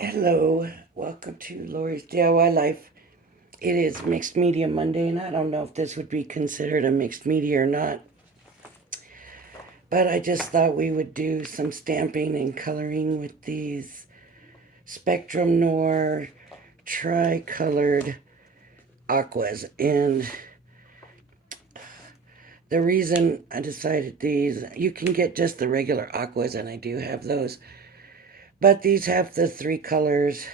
Hello, welcome to Lori's DIY Life. It is Mixed Media Monday, and I don't know if this would be considered a mixed media or not, but I just thought we would do some stamping and coloring with these Spectrum Noir tri-colored aquas. And the reason I decided these, you can get just the regular aquas, and I do have those, but these have the three colors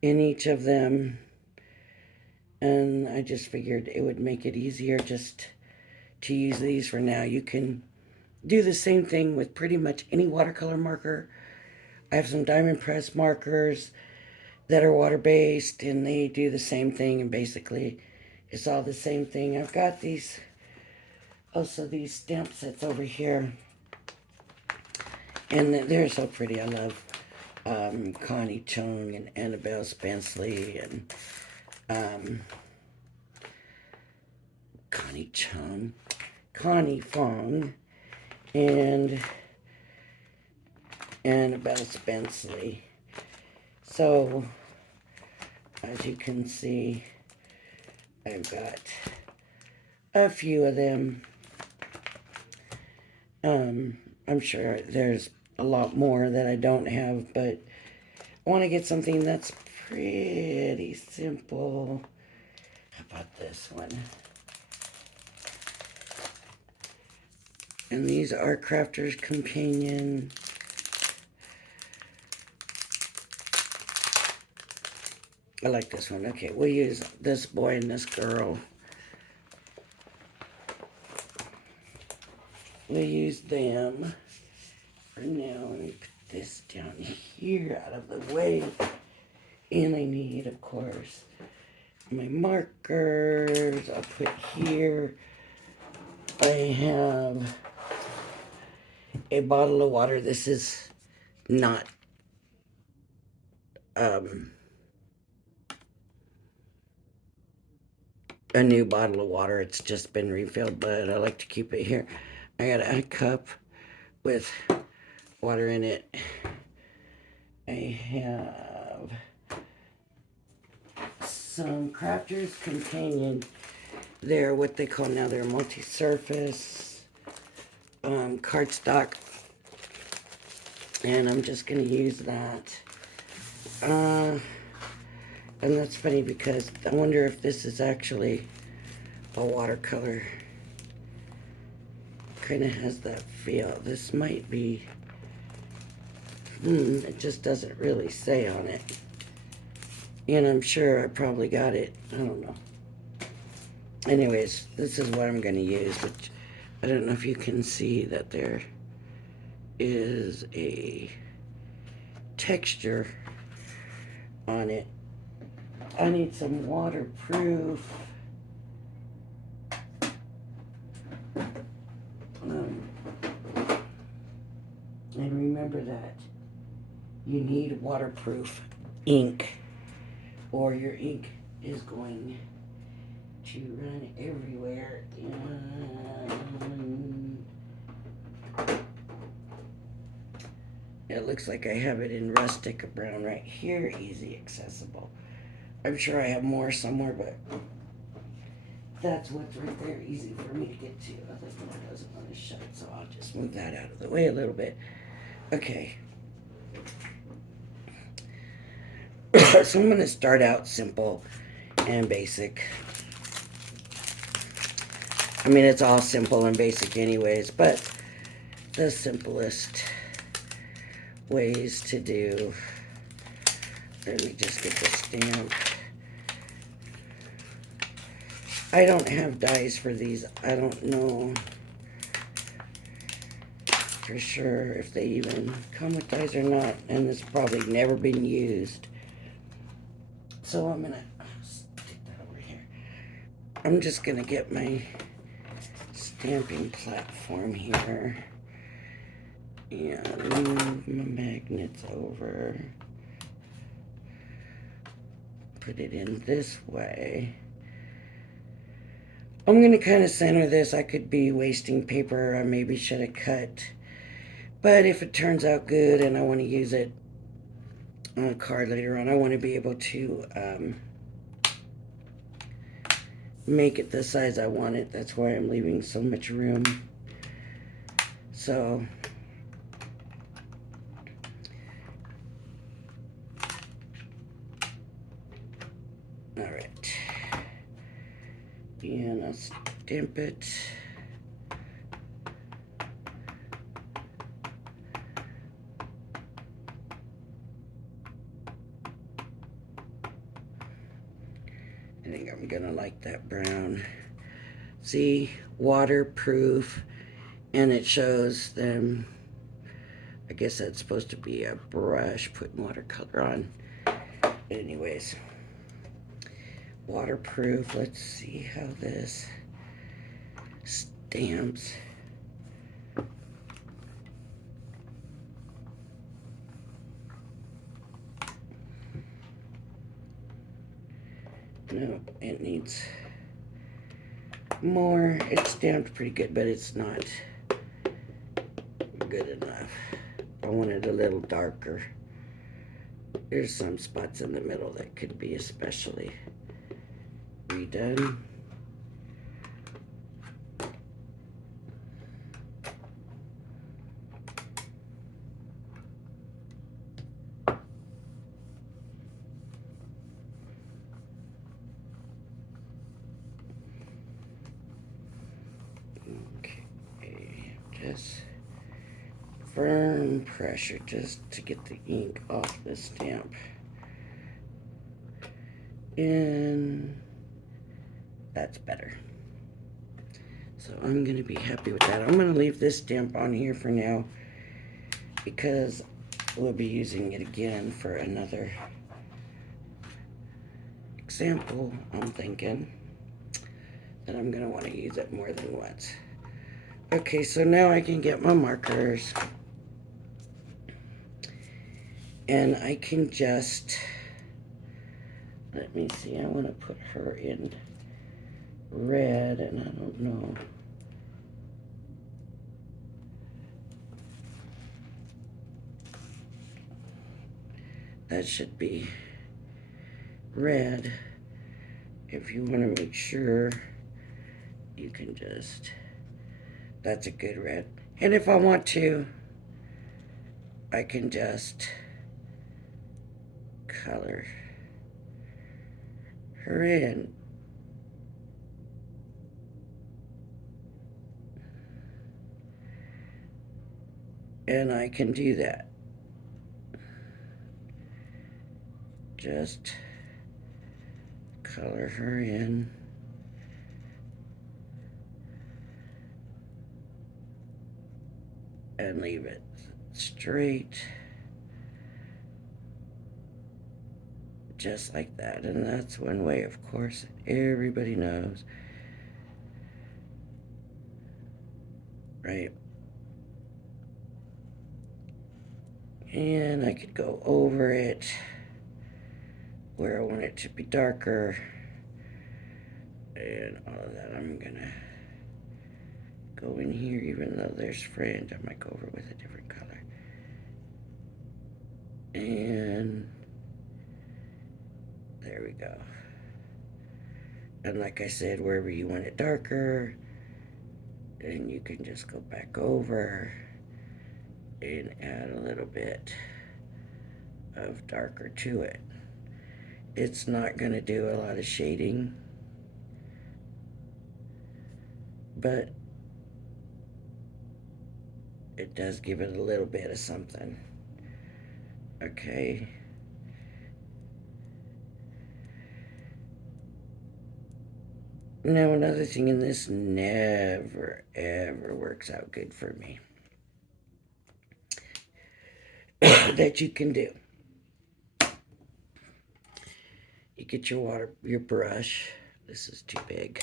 in each of them. And I just figured it would make it easier just to use these for now. You can do the same thing with pretty much any watercolor marker. I have some diamond press markers that are water based and they do the same thing, and basically it's all the same thing. I've got these these stamp sets over here, and they're so pretty. I love Connie Chung and Annabelle Spenceley and Connie Chung, Connie Fong, and Annabelle Spenceley. So, as you can see, I've got a few of them. I'm sure there's a lot more that I don't have, but I want to get something that's pretty simple. How about this one? And these are Crafter's Companion. I like this one. Okay, we'll use this boy and this girl. We'll use them for now. Let me put this down here out of the way. And I need, of course, my markers. I'll put here. I have a bottle of water. This is not a new bottle of water. It's just been refilled, but I like to keep it here. I got a cup with water in it. I have some Crafter's Companion. They're what they call now, they're multi-surface cardstock. And I'm just going to use that. And that's funny because I wonder if this is actually a watercolor. Kind of has that feel. This might be, it just doesn't really say on it. And I'm sure I probably got it. I don't know. Anyways, this is what I'm going to use, which I don't know if you can see that there is a texture on it. I need some waterproof and remember that you need waterproof ink or your ink is going to run everywhere. And it looks like I have it in rustic brown right here, easy accessible. I'm sure I have more somewhere, but that's what's right there, easy for me to get to. Other than that doesn't want to shut, so I'll just move that out of the way a little bit. Okay. So I'm going to start out simple and basic. I mean, it's all simple and basic anyways, but the simplest ways to do. Let me just get this stamp. I don't have dies for these. I don't know for sure if they even come with dies or not, and it's probably never been used. So I'm gonna stick that over here. I'm just gonna get my stamping platform here and move my magnets over. Put it in this way. I'm going to kind of center this. I could be wasting paper. I maybe should have cut. But if it turns out good and I want to use it, on a card later on. I want to be able to make it the size I want it. That's why I'm leaving so much room. So all right, and I'll stamp it. I think I'm gonna like that brown. See, waterproof, and it shows them. I guess that's supposed to be a brush putting watercolor on. Anyways, waterproof. Let's see how this stamps. No, it needs more. It's stamped pretty good, but it's not good enough. I want it a little darker. There's some spots in the middle that could be especially redone. Okay, just firm pressure just to get the ink off the stamp. And that's better. So I'm going to be happy with that. I'm going to leave this stamp on here for now because we'll be using it again for another example. I'm thinking that I'm going to want to use it more than once. Okay, so now I can get my markers and I can just, let me see, I want to put her in red and I don't know. That should be red. If you want to make sure, you can just, that's a good red. And if I want to, I can just color her in. And I can do that. Just color her in. And leave it straight. Just like that. And that's one way, of course, everybody knows. Right? And I could go over it where I want it to be darker. And all of that, I'm gonna go in here, even though there's fringe, I might go over with a different color. And there we go. And like I said, wherever you want it darker, then you can just go back over and add a little bit of darker to it. It's not going to do a lot of shading, but it does give it a little bit of something. Okay. Now another thing, and this never ever works out good for me, that you can do. You get your brush. This is too big.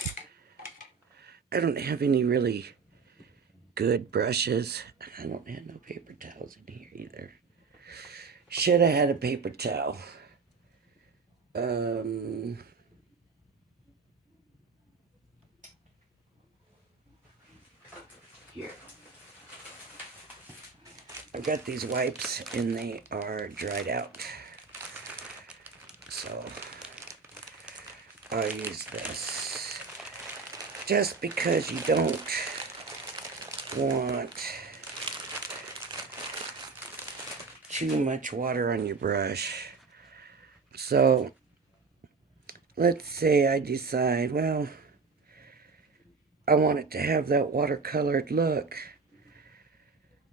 I don't have any really good brushes. I don't have no paper towels in here either. Should have had a paper towel. Here. I've got these wipes and they are dried out. So I'll use this. Just because you don't want too much water on your brush. So let's say I decide, well, I want it to have that watercolored look.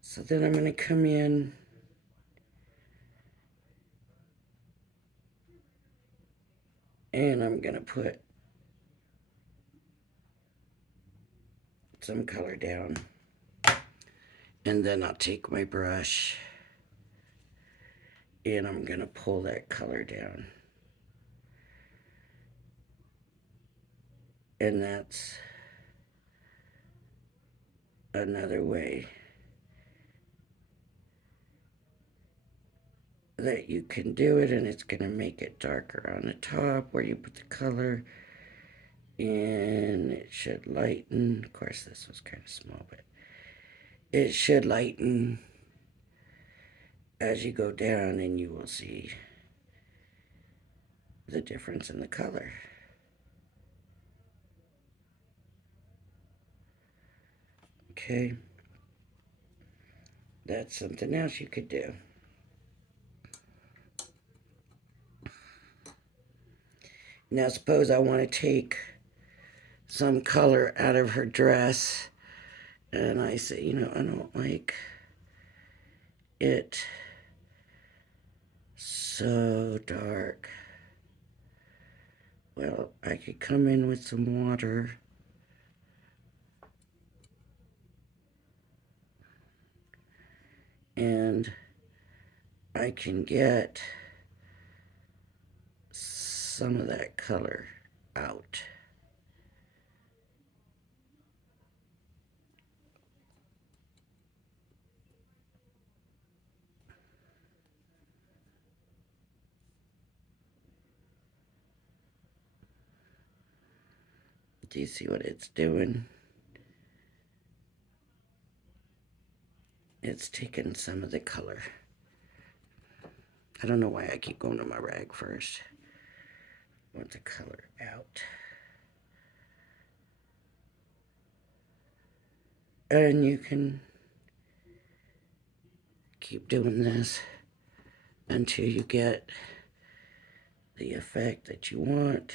So then I'm going to come in and I'm going to put some color down. And then I'll take my brush and I'm going to pull that color down. And that's another way that you can do it, and it's going to make it darker on the top where you put the color, and it should lighten. Of course, this was kind of small, but it should lighten as you go down, and you will see the difference in the color. Okay, that's something else you could do. Now suppose I want to take some color out of her dress, and I say, you know, I don't like it so dark. Well, I could come in with some water and I can get some of that color out. Do you see what it's doing? It's taking some of the color. I don't know why I keep going to my rag first. I want the color out. And you can keep doing this until you get the effect that you want.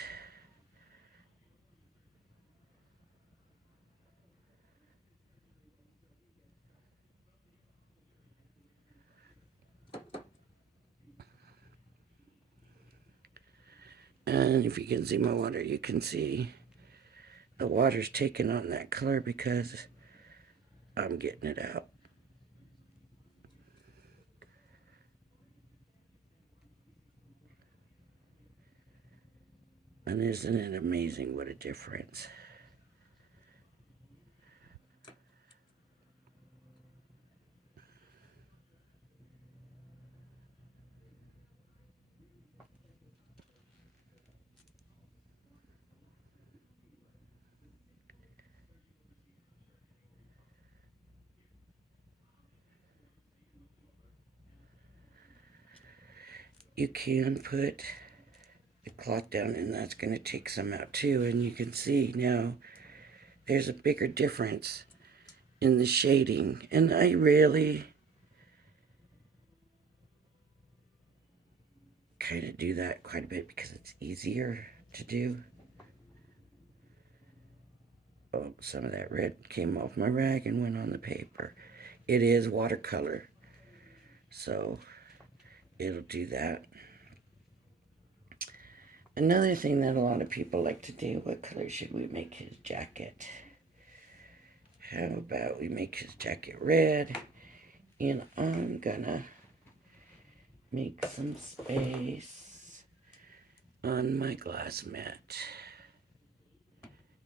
And if you can see my water, you can see the water's taking on that color because I'm getting it out. And isn't it amazing what a difference? You can put the cloth down, and that's going to take some out too. And you can see now there's a bigger difference in the shading. And I really kind of do that quite a bit because it's easier to do. Oh, some of that red came off my rag and went on the paper. It is watercolor, so it'll do that. Another thing that a lot of people like to do, what color should we make his jacket? How about we make his jacket red? And I'm gonna make some space on my glass mat.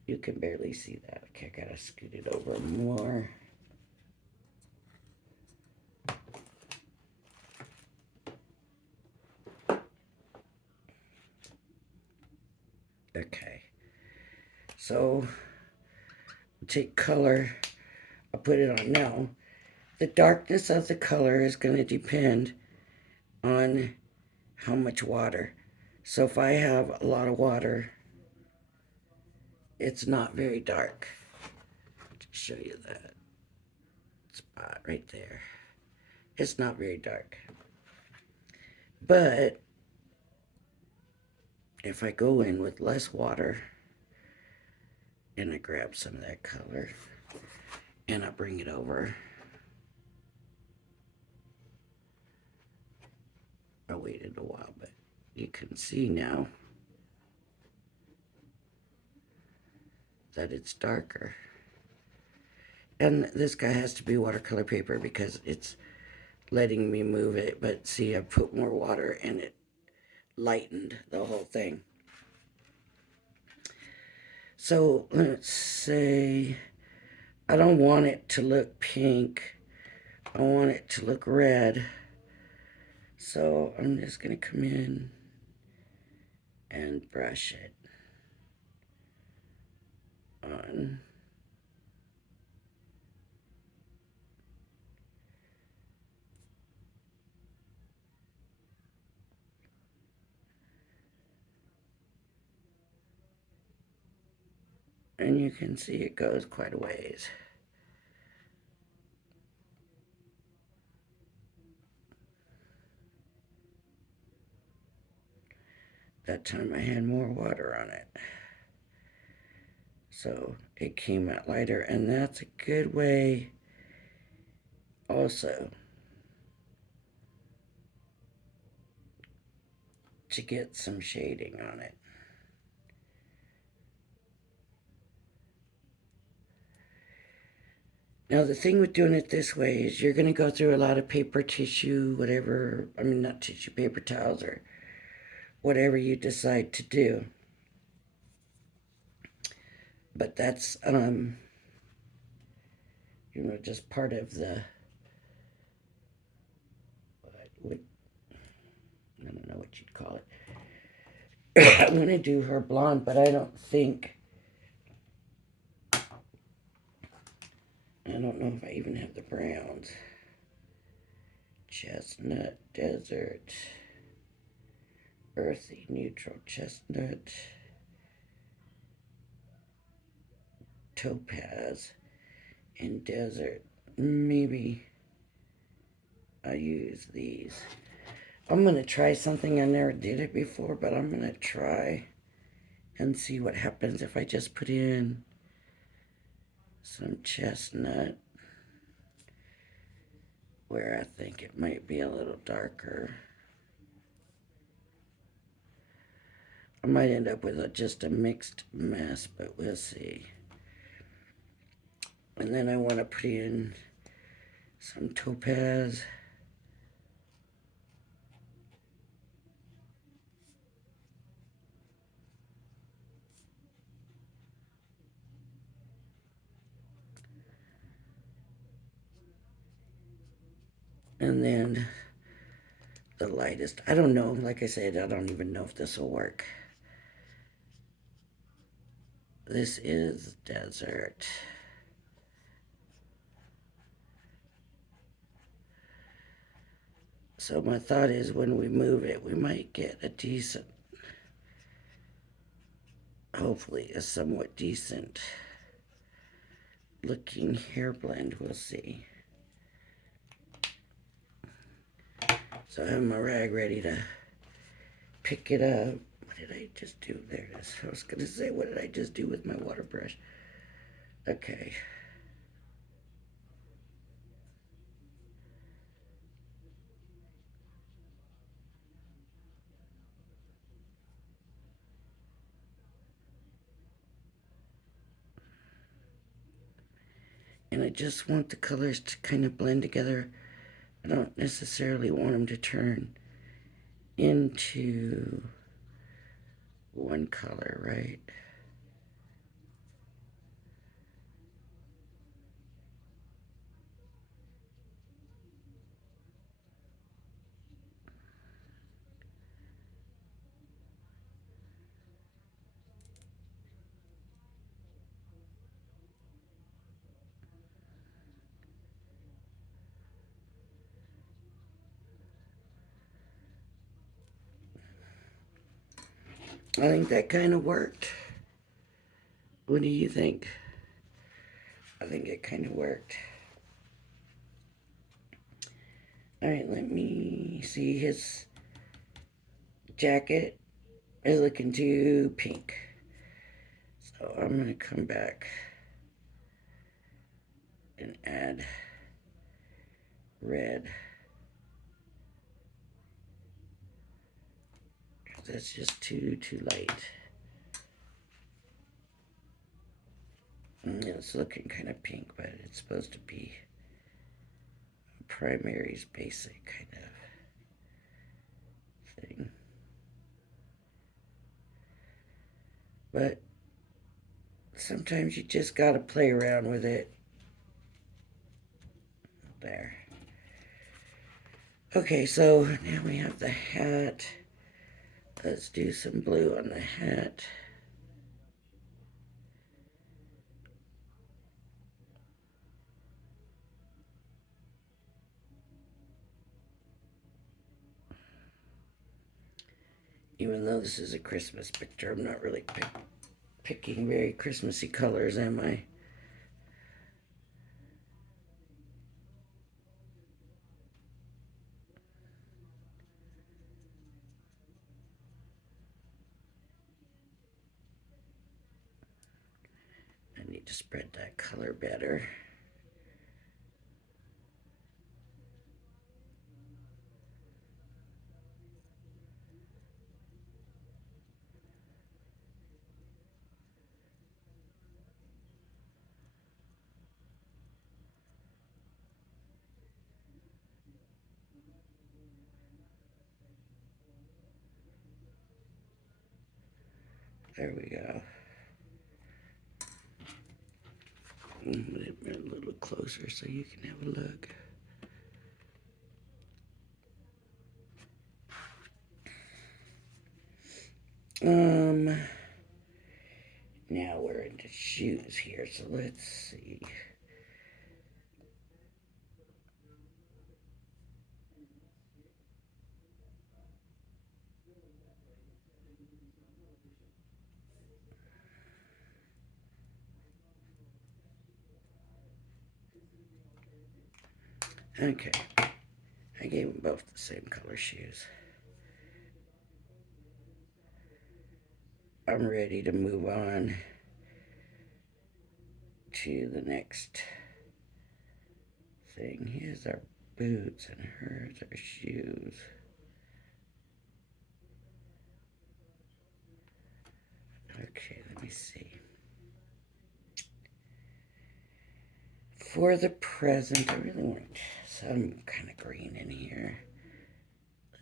You can barely see that. Okay, I gotta scoot it over more. Okay, so take color, I'll put it on now. The darkness of the color is going to depend on how much water. So if I have a lot of water, it's not very dark. To show you that spot right there. It's not very dark. But if I go in with less water and I grab some of that color and I bring it over, I waited a while, but you can see now that it's darker. And this guy has to be watercolor paper because it's letting me move it. But see, I put more water and it lightened the whole thing. So let's say I don't want it to look pink. I want it to look red. So I'm just going to come in and brush it on. And you can see it goes quite a ways. That time I had more water on it. So it came out lighter, and that's a good way also to get some shading on it. Now the thing with doing it this way is you're going to go through a lot of paper tissue, whatever, I mean not tissue, paper towels or whatever you decide to do. But that's, just part of the, what, I don't know what you'd call it. I'm going to do her blonde, but I don't know if I even have the browns. Chestnut, desert, earthy, neutral, chestnut, topaz, and desert. Maybe I use these. I'm going to try something. I never did it before, but I'm going to try and see what happens if I just put in some chestnut where I think it might be a little darker. I might end up with just a mixed mess, but we'll see. And then I want to put in some topaz. And then the lightest. I don't know. Like I said, I don't even know if this will work. This is desert. So my thought is when we move it, we might get a decent, hopefully a somewhat decent looking hair blend. We'll see. So I have my rag ready to pick it up. What did I just do? There it is. I was going to say, what did I just do with my water brush? Okay. And I just want the colors to kind of blend together. I don't necessarily want them to turn into one color, right? I think that kind of worked. What do you think? I think it kind of worked. All right, let me see. His jacket is looking too pink. So I'm going to come back and add red. That's just too light. And it's looking kind of pink, but it's supposed to be primary's basic kind of thing. But sometimes you just gotta play around with it. There. Okay, so now we have the hat. Let's do some blue on the hat. Even though this is a Christmas picture, I'm not really picking very Christmassy colors, am I? I need to spread that color better. There we go. Move it a little closer so you can have a look. Now we're into shoes here, so let's see. Okay, I gave them both the same color shoes. I'm ready to move on to the next thing. Here's our boots and hers our shoes. Okay, let me see. For the present, I really want some kind of green in here.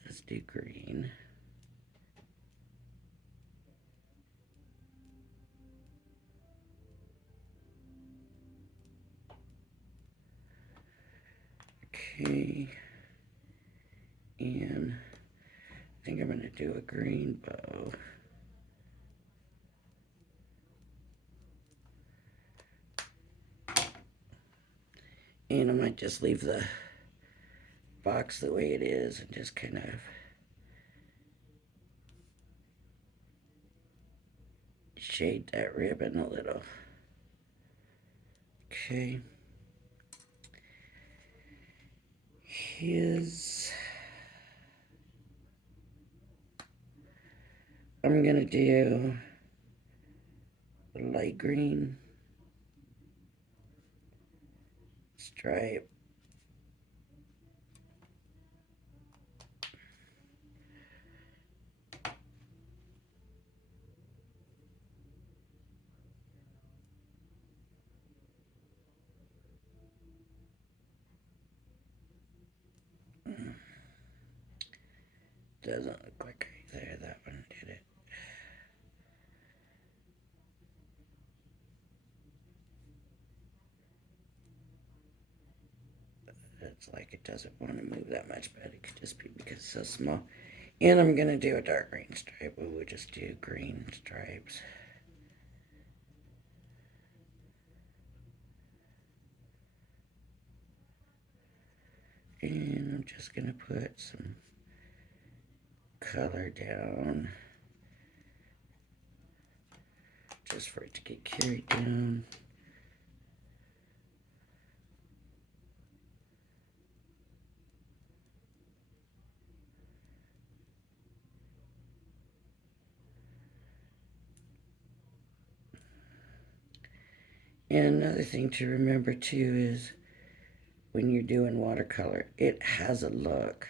Let's do green. Okay. And I think I'm going to do a green bow. And I might just leave the box the way it is and just kind of shade that ribbon a little. Okay. I'm gonna do a light green stripe. Doesn't look like there, that one did it. It's like it doesn't want to move that much, but it could just be because it's so small. And I'm gonna do a dark green stripe. We would just do green stripes. And I'm just gonna put some color down just for it to get carried down. And another thing to remember too is when you're doing watercolor, it has a look.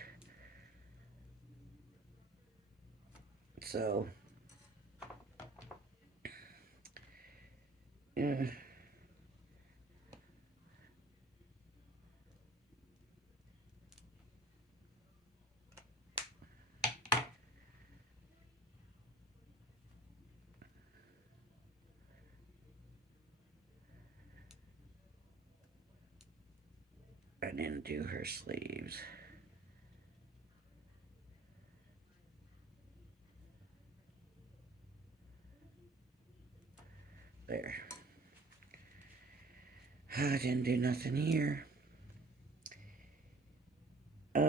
So, yeah. I didn't do her sleeves. There. I didn't do nothing here. I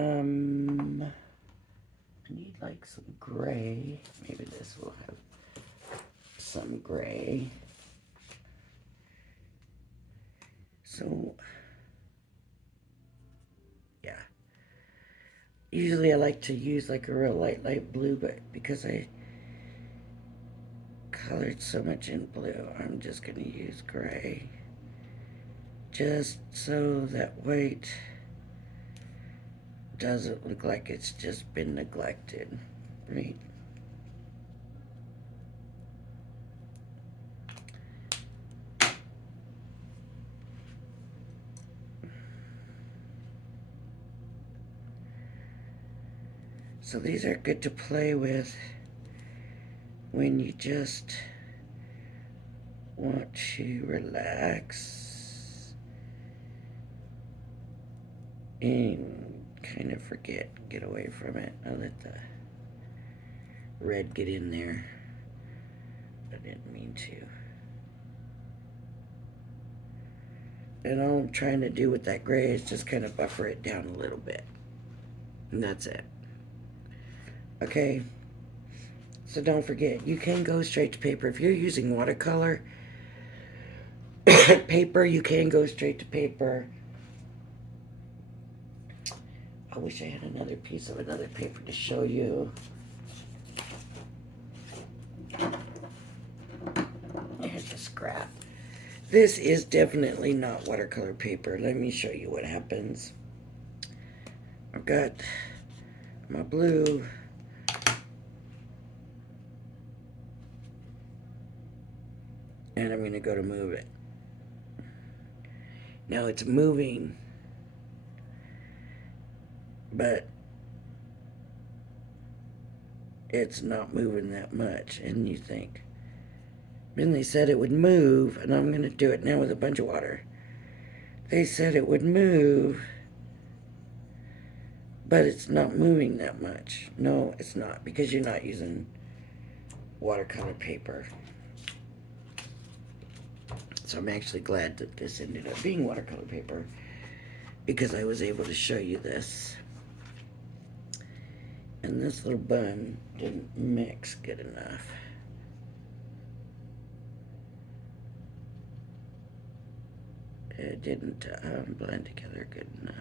need like some gray. Maybe this will have some gray. So, yeah. Usually I like to use like a real light blue, but because I colored so much in blue, I'm just going to use gray. Just so that white doesn't look like it's just been neglected, right? So these are good to play with when you just want to relax and kind of forget, get away from it. I'll let the red get in there. I didn't mean to. And all I'm trying to do with that gray is just kind of buffer it down a little bit. And that's it. Okay. So don't forget, you can go straight to paper. If you're using watercolor paper, you can go straight to paper. I wish I had another piece of another paper to show you. Here's a scrap. This is definitely not watercolor paper. Let me show you what happens. I've got my blue. And I'm going to go to move it. Now it's moving, but it's not moving that much. And you think, then they said it would move, and I'm going to do it now with a bunch of water. They said it would move, but it's not moving that much. No, it's not, because you're not using watercolor paper. So I'm actually glad that this ended up being watercolor paper, because I was able to show you this. And this little bun didn't mix good enough. It didn't blend together good enough.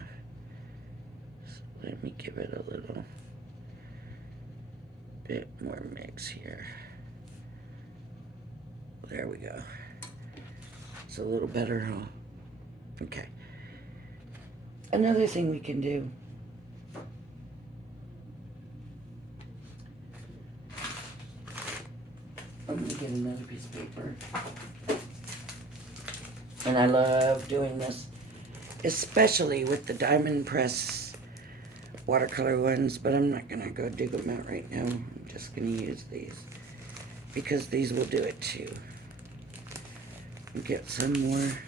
So let me give it a little bit more mix here. There we go. It's a little better, huh? Okay. Another thing we can do. I'm gonna get another piece of paper. And I love doing this, especially with the diamond press watercolor ones, but I'm not gonna go dig them out right now. I'm just gonna use these, because these will do it too. Get some more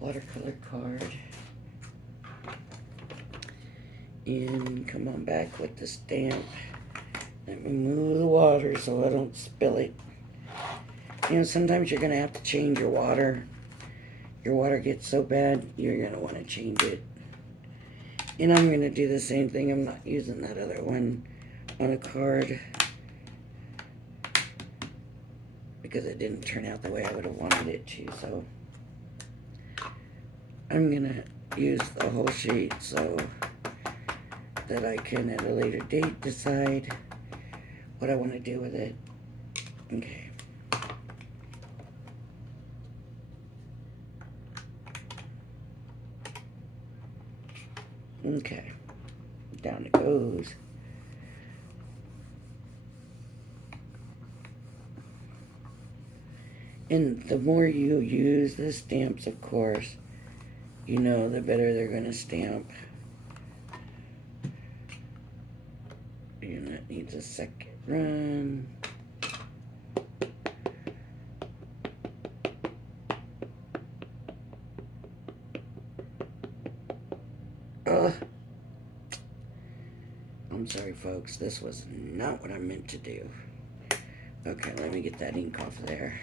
watercolor card. And come on back with the stamp. Let me move the water so I don't spill it. You know, sometimes you're gonna have to change your water. Your water gets so bad, you're gonna wanna change it. And I'm gonna do the same thing. I'm not using that other one on a card. because it didn't turn out the way I would have wanted it to. So I'm gonna use the whole sheet so that I can at a later date decide what I want to do with it. Okay. Okay. Down it goes. And the more you use the stamps, of course, you know, the better they're going to stamp. And that needs a second run. Ugh. I'm sorry, folks. This was not what I meant to do. Okay, let me get that ink off there.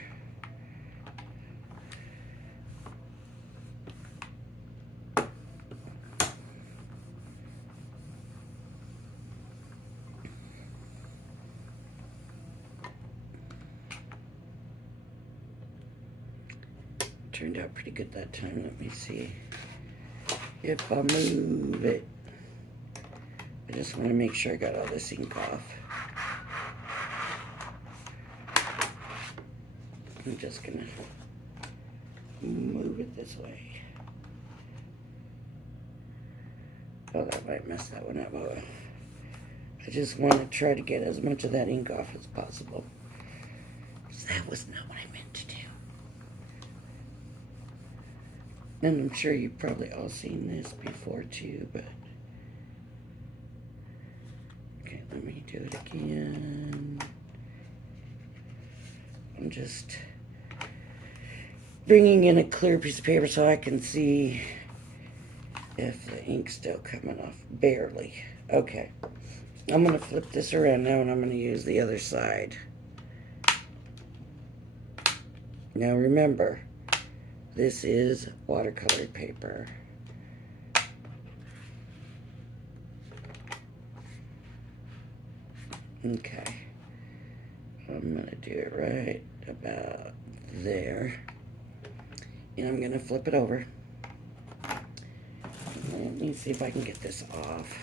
Turned out pretty good that time. Let me see if I move it. I just want to make sure I got all this ink off. I'm just gonna move it this way. Oh, that might mess that one up. Oh, I just want to try to get as much of that ink off as possible. That was not what I meant to do. And I'm sure you've probably all seen this before too, but okay, let me do it again. I'm just bringing in a clear piece of paper so I can see if the ink's still coming off. Barely. Okay. I'm going to flip this around now and I'm going to use the other side. Now remember, this is watercolor paper. Okay. I'm going to do it right about there. And I'm going to flip it over. Let me see if I can get this off.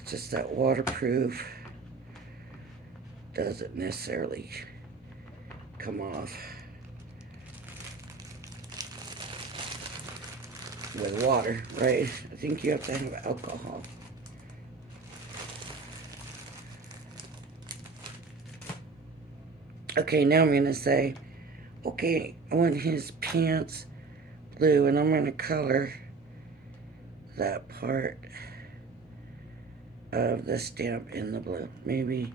It's just that waterproof doesn't necessarily come off with water, right? I think you have to have alcohol. Okay, now I'm going to say, okay, I want his pants blue, and I'm going to color that part of the stamp in the blue. Maybe,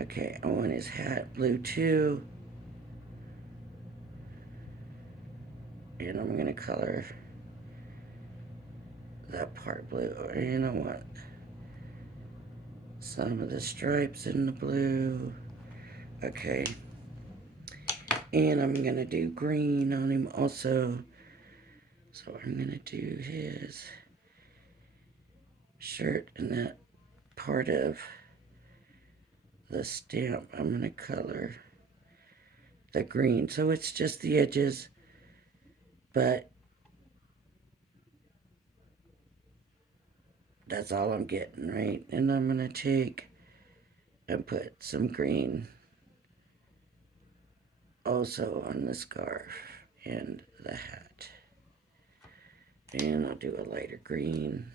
okay, I want his hat blue too. And I'm going to color that part blue. Or you know what? Some of the stripes in the blue. Okay. And I'm going to do green on him also. So I'm going to do his shirt and that part of the stamp. I'm going to color the green. So it's just the edges, but that's all I'm getting, right? And I'm going to take and put some green also on the scarf and the hat. And I'll do a lighter green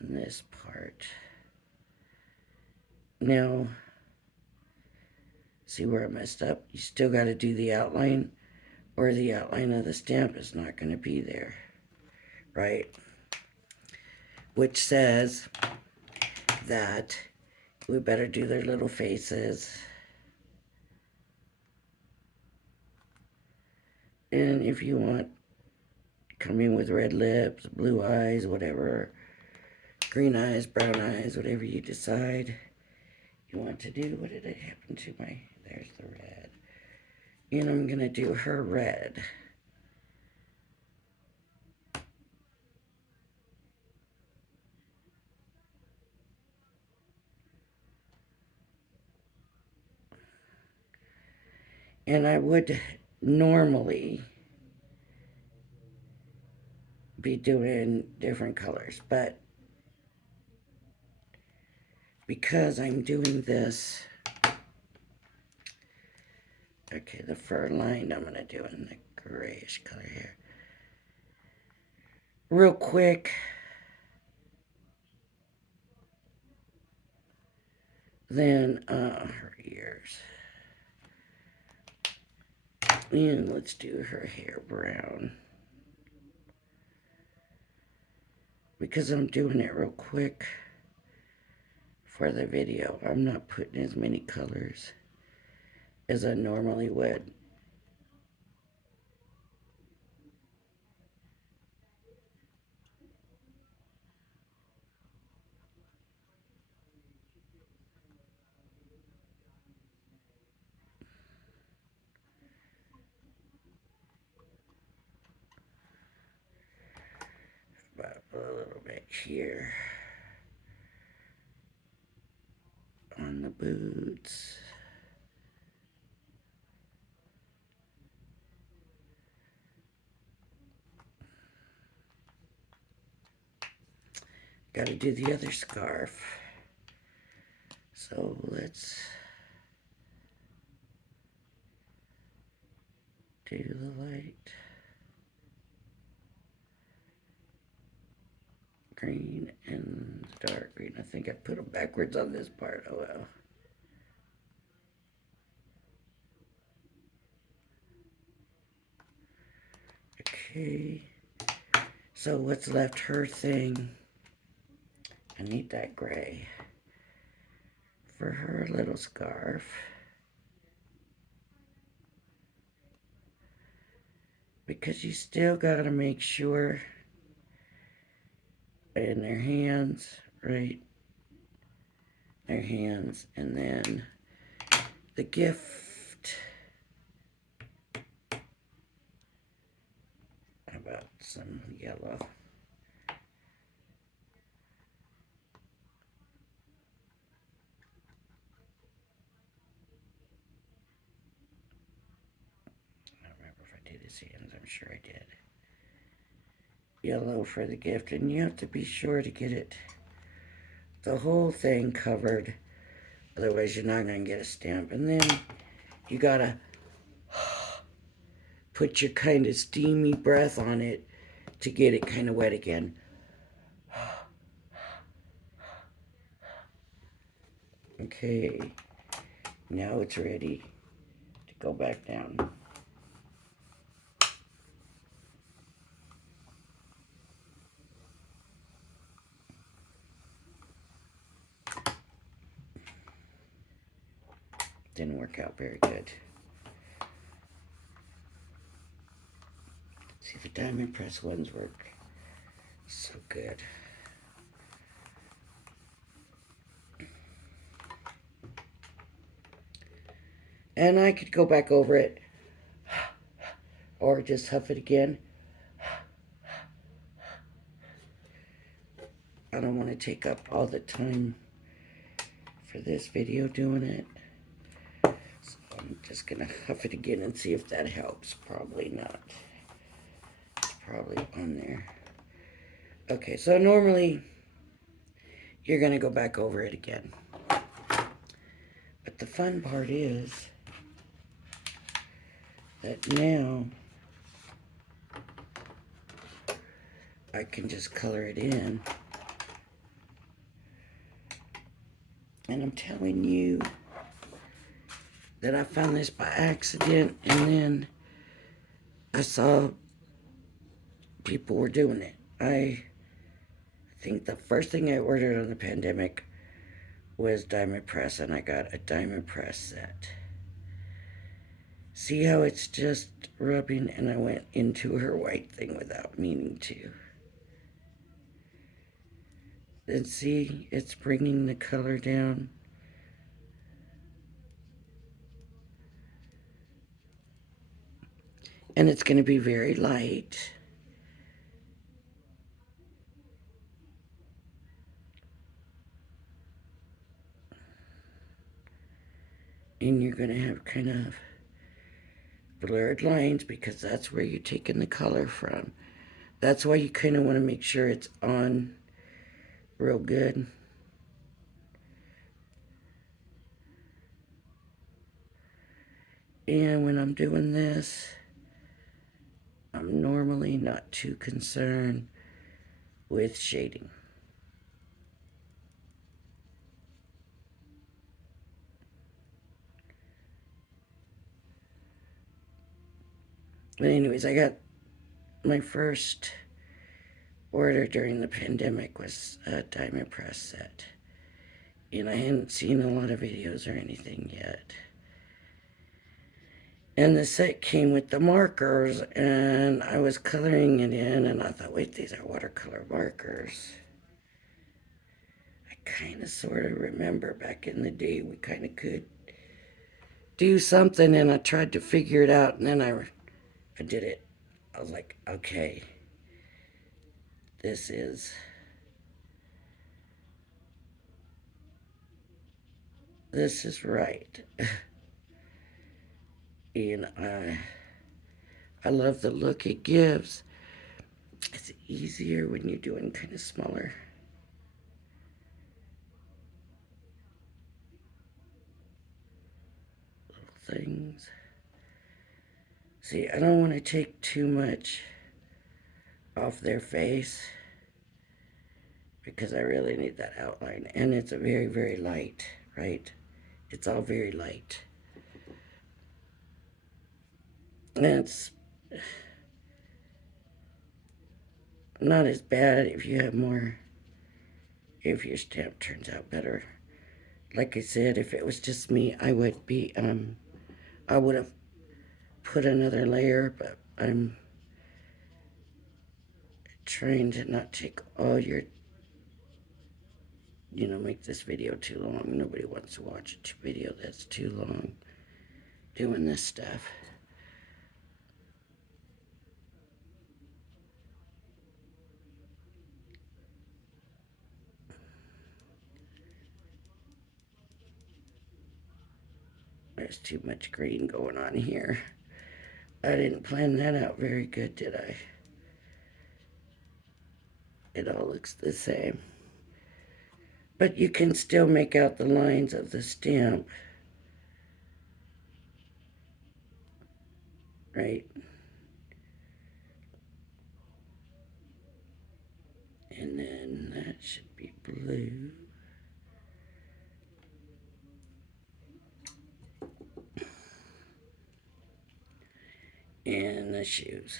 on this part. Now, see where I messed up? You still got to do the outline, or the outline of the stamp is not going to be there, right? Which says that we better do their little faces. And if you want, come in with red lips, blue eyes, whatever, green eyes, brown eyes, whatever you decide you want to do. What did it happen to my, there's the red. And I'm going to do her red. And I would normally be doing different colors, but because I'm doing this, okay, the fur line I'm going to do in the grayish color here. Real quick, then her ears. And let's do her hair brown. Because I'm doing it real quick for the video, I'm not putting as many colors as I normally would. About a little bit here on the boots. Got to do the other scarf. So let's do the light green and the dark green. I think I put them backwards on this part. Oh well. Okay. So what's left? Her thing. I need that gray for her little scarf. Because you still got to make sure in their hands, right? Their hands, and then the gift. How about some yellow? I don't remember if I did his hands. I'm sure I did. Yellow for the gift, and you have to be sure to get it, the whole thing covered. Otherwise, you're not going to get a stamp. And then you got to put your kind of steamy breath on it to get it kind of wet again. Okay, now it's ready to go back down. Didn't work out very good. See, the diamond press ones work so good. And I could go back over it or just huff it again. I don't want to take up all the time for this video doing it. So I'm just going to huff it again and see if that helps. Probably not. It's probably on there. Okay, so normally you're going to go back over it again. But the fun part is that now I can just color it in. And I'm telling you that I found this by accident, and then I saw people were doing it. I think the first thing I ordered on the pandemic was diamond press, and I got a diamond press set. See how it's just rubbing, and I went into her white thing without meaning to. And see, it's bringing the color down. And it's going to be very light. And you're going to have kind of blurred lines because that's where you're taking the color from. That's why you kind of want to make sure it's on real good. And when I'm doing this, I'm normally not too concerned with shading. But anyways, I got my first order during the pandemic was a diamond press set. And I hadn't seen a lot of videos or anything yet. And the set came with the markers, and I was coloring it in, and I thought, wait, these are watercolor markers. I kind of sort of remember back in the day we kind of could do something, and I tried to figure it out, and then I did it. I was like, okay, this is right. And I love the look it gives. It's easier when you're doing kind of smaller little things. See, I don't want to take too much off their face because I really need that outline. And it's a very, very light, right? It's all very light. And it's not as bad if you have more, if your stamp turns out better. Like I said, if it was just me, I would be, I would have put another layer, but I'm trying to not take all your, make this video too long. Nobody wants to watch a video that's too long doing this stuff. There's too much green going on here. I didn't plan that out very good, did I? It all looks the same. But you can still make out the lines of the stamp, right? And then that should be blue. And the shoes.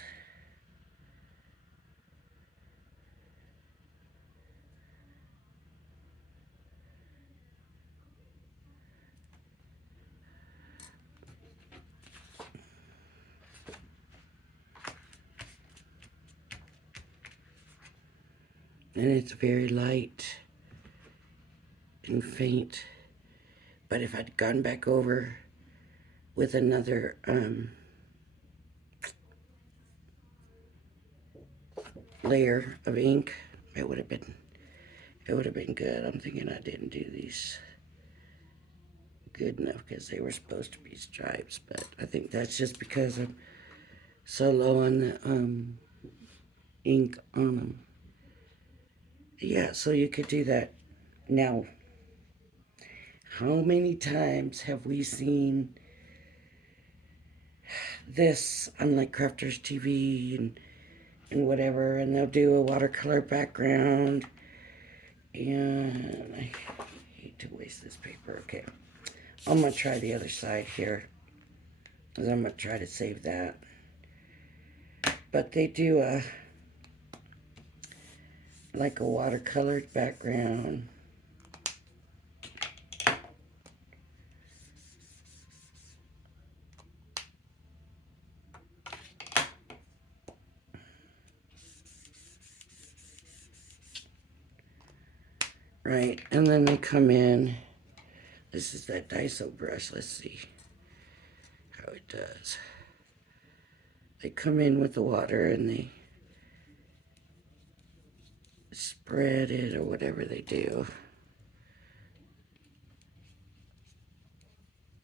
And it's very light and faint. But if I'd gone back over with another layer of ink, it would have been good. I'm thinking I didn't do these good enough because they were supposed to be stripes, but I think that's just because I'm so low on the ink on them. Yeah, so you could do that. Now, how many times have we seen this on like Crafters TV and whatever, and they'll do a watercolor background, and I hate to waste this paper. Okay, I'm gonna try the other side here, because I'm gonna try to save that. But they do like a watercolored background. Right, and then they come in. This is that Daiso brush. Let's see how it does. They come in with the water and they spread it or whatever they do.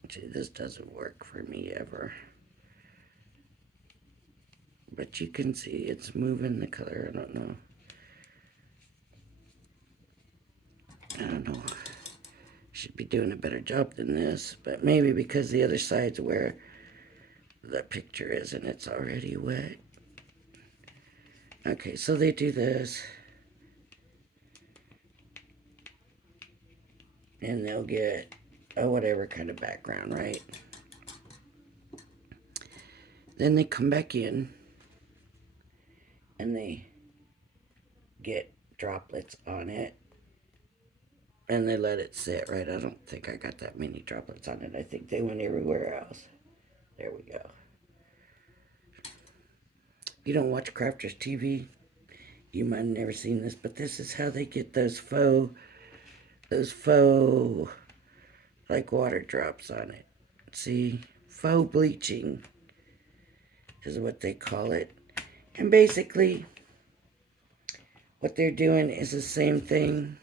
Gee, this doesn't work for me ever. But you can see it's moving the color. I don't know. Should be doing a better job than this, but maybe because the other side's where the picture is and it's already wet. Okay, so they do this, and they'll get a whatever kind of background, right? Then they come back in, and they get droplets on it, and they let it sit, right? I don't think I got that many droplets on it. I think they went everywhere else. There we go. You don't watch Crafters TV, you might have never seen this, but this is how they get those faux like water drops on it. See, faux bleaching is what they call it. And basically, what they're doing is the same thing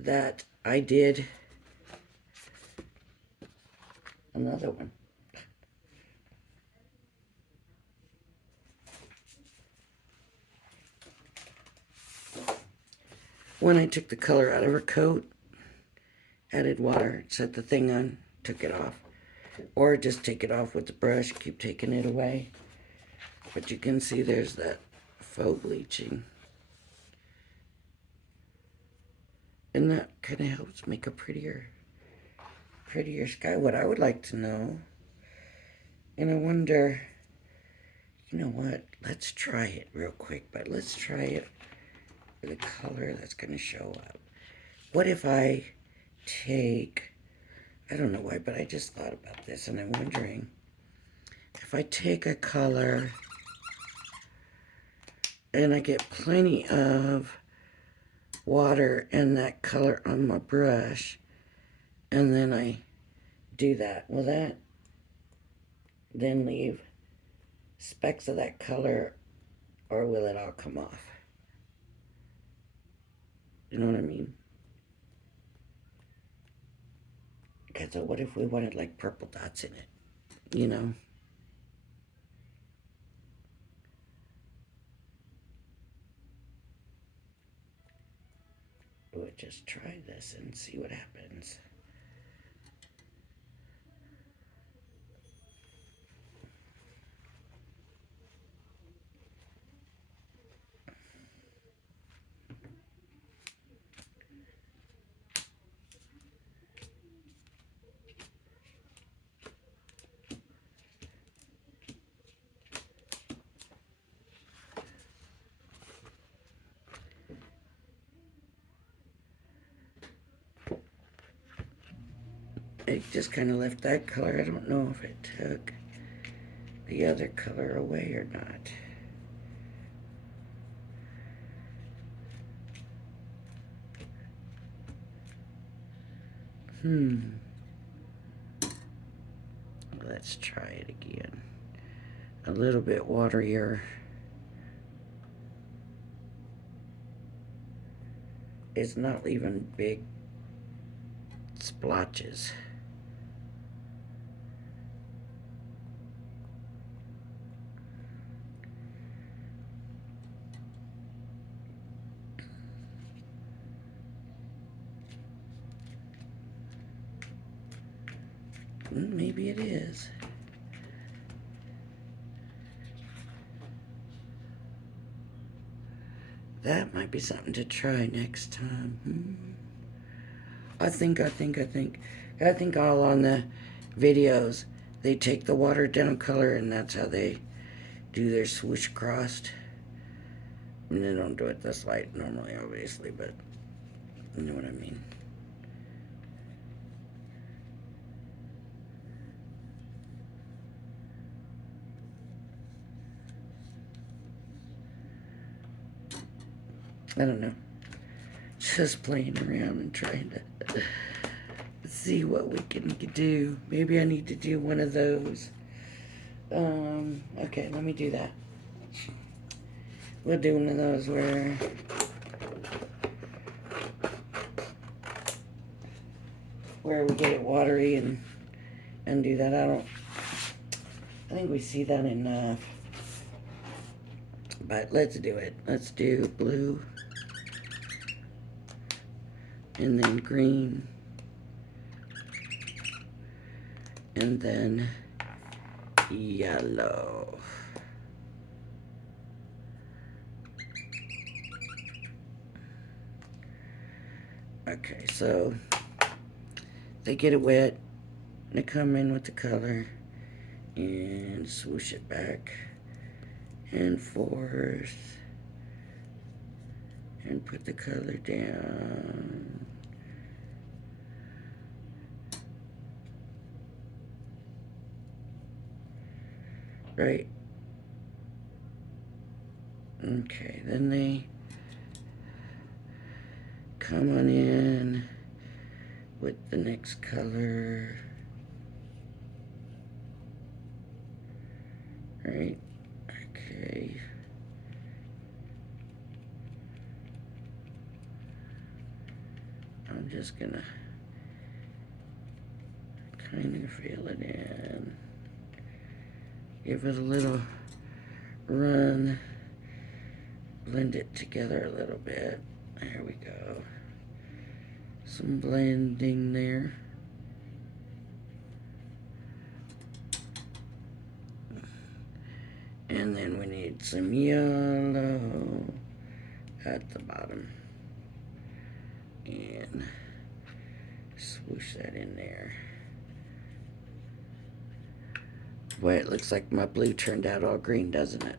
that I did. Another one. When I took the color out of her coat, added water, set the thing on, took it off. Or just take it off with the brush, keep taking it away. But you can see there's that faux bleaching. And that kind of helps make a prettier sky. What I would like to know, and I wonder, you know what, let's try it real quick, but let's try it with a color that's going to show up. What if I take, I don't know why, but I just thought about this, and I'm wondering if I take a color and I get plenty of water and that color on my brush, and then I do that, will that then leave specks of that color, or will it all come off? You know what I mean? Okay, so what if we wanted like purple dots in it, you know? We'll just try this and see what happens. It just kind of left that color. I don't know if it took the other color away or not. Let's try it again. A little bit waterier. It's not leaving big splotches. Maybe it is. That might be something to try next time. I think all on the videos, they take the watered down color and that's how they do their swoosh crossed. I mean, they don't do it this light normally, obviously, but you know what I mean. I don't know. Just playing around and trying to see what we can do. Maybe I need to do one of those. Okay, let me do that. We'll do one of those where we get it watery and do that. I think we see that enough. But let's do it. Let's do blue. And then green. And then yellow. Okay, so they get it wet. They come in with the color and swoosh it back and forth and put the color down. Right. Okay, then they come on in with the next color. Right. Okay. I'm just gonna kind of fill it in. Give it a little run. Blend it together a little bit. There we go. Some blending there. And then we need some yellow at the bottom. And swoosh that in there. Boy, it looks like my blue turned out all green, doesn't it?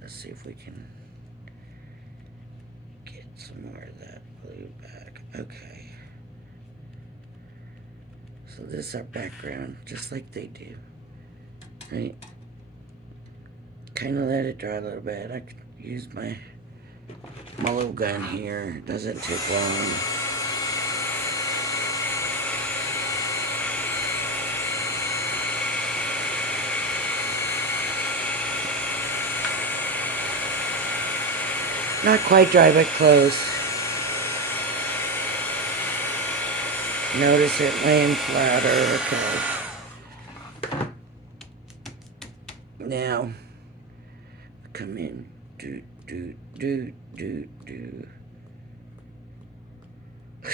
Let's see if we can get some more of that blue back. Okay. So this is our background, just like they do. Right? Kind of let it dry a little bit. I could use my little gun here. It doesn't take long. Not quite dry, but close. Notice it laying flatter. Okay. Now, come in. Do. I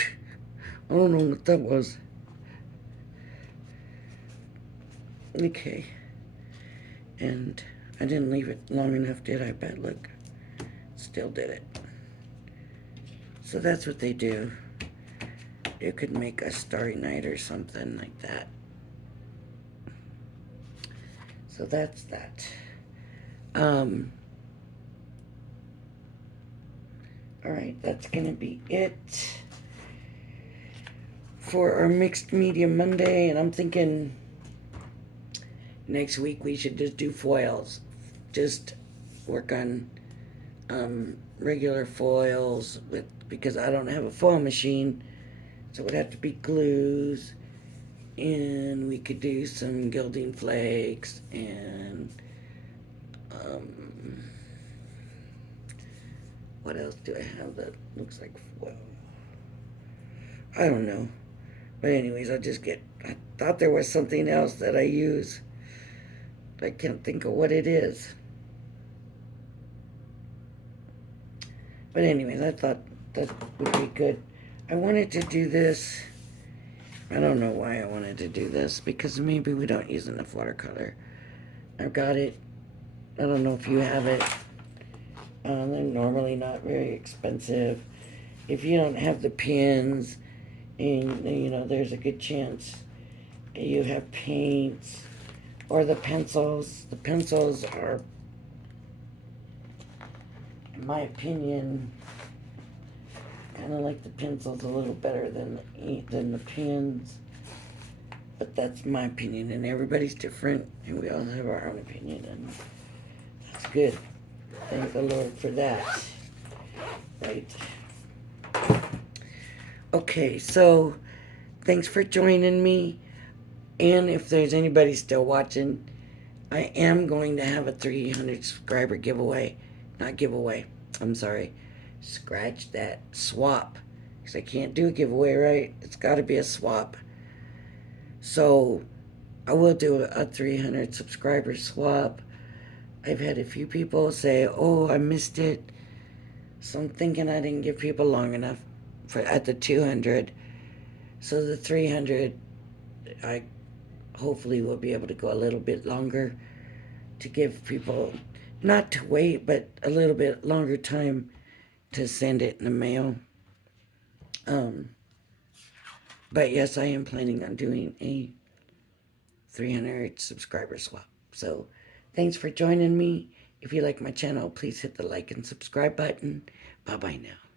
don't know what that was. Okay. And I didn't leave it long enough, did I? But look. Still did it. So that's what they do. You could make a Starry Night or something like that. So that's that. Alright, that's gonna be it for our Mixed Media Monday, and I'm thinking next week we should just do foils. Just work on regular foils because I don't have a foil machine, so it would have to be glues, and we could do some gilding flakes and what else do I have that looks like foil? I don't know, but anyways, I thought there was something else that I use, but I can't think of what it is. But anyways, I thought that would be good. I wanted to do this. I don't know why I wanted to do this, because maybe we don't use enough watercolor. I've got it. I don't know if you have it. They're normally not very expensive. If you don't have the pins, and there's a good chance you have paints or the pencils. The pencils are, in my opinion, kind of like the pencils a little better than the pens. But that's my opinion, and everybody's different, and we all have our own opinion, and that's good. Thank the Lord for that. Right. Okay, so thanks for joining me. And if there's anybody still watching, I am going to have a 300 subscriber giveaway. Not giveaway, I'm sorry. Scratch that. Swap. Because I can't do a giveaway, right? It's got to be a swap. So I will do a 300 subscriber swap. I've had a few people say, "Oh, I missed it." So I'm thinking I didn't give people long enough for at the 200. So the 300, I hopefully will be able to go a little bit longer to give people not to wait, but a little bit longer time to send it in the mail. Um, but yes, I am planning on doing a 300 subscriber swap. So thanks for joining me. If you like my channel, please hit the like and subscribe button. Bye bye now.